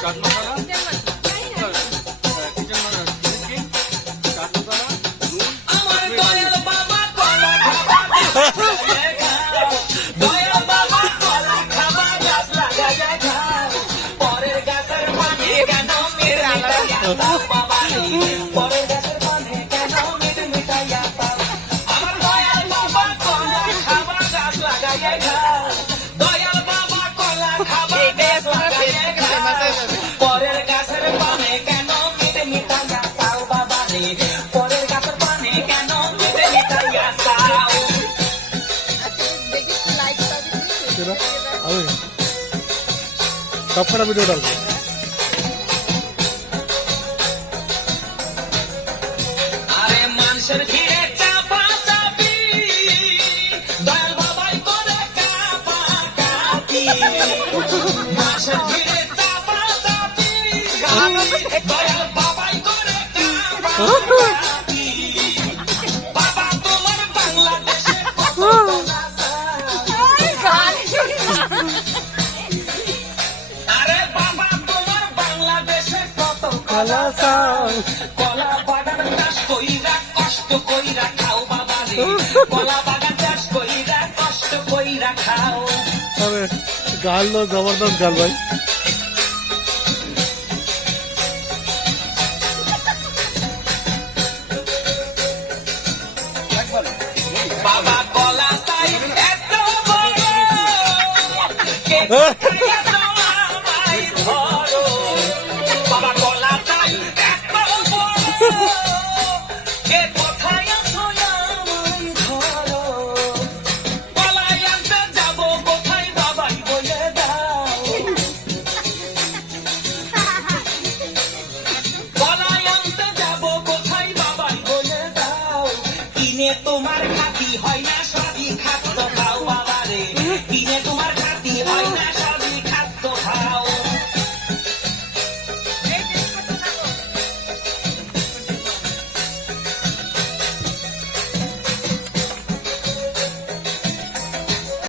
chaat masala, kitchen মশলা, চাট মশলা, নুন, আমার দয়াল বাবা কলা খাবা দয়াল বাবা কলা খাবা গাছ লাগাইয়া খাও পরের গাছের পানি কেন মিটাইয়া দাও বাবা পরের গাছের পানি কেন মিটাইয়া দাও আমার দয়াল বাবা কলা খাবা গাছ লাগাইয়া খাও দয়াল বাবা কলা খাবা গাছ লাগাইয়া খাও পরের গাছের পানি কেন মিটাইয়া দাও বাবা রে পরের গাছের পানি কেন মিটাইয়া দাও सबका वीडियो डाल दो আরে মানুষের ভিড়ে চাপা চাপি দয়াল বাবাই করে কাপা কাপি মানুষের ভিড়ে চাপা চাপি দয়াল বাবাই করে কাপা কাপি বাবা তোমার বাংলাদেশে কত আরে বাবা তোমার বাংলাদেশে কত কলা কলা বাগান চাষ কইরা কষ্ট কইরা খাও বাবা রে কলা বাগান চাষ কইরা কষ্ট কইরা খাও अरे गाल लो जबरदस्त गाल भाई বাবা কলা চাই এত বড় কে কোথায় আছো আমায় ধরো বাবা কলা চাই এত বড় কে কোথায় আছো আমায় ধরো কলাই আনতে যাবো কোথায় বাবাই বলে দাও কলাই আনতে যাবো কোথায় বাবাই বলে দাও কিনে তোমার খাতি হয় না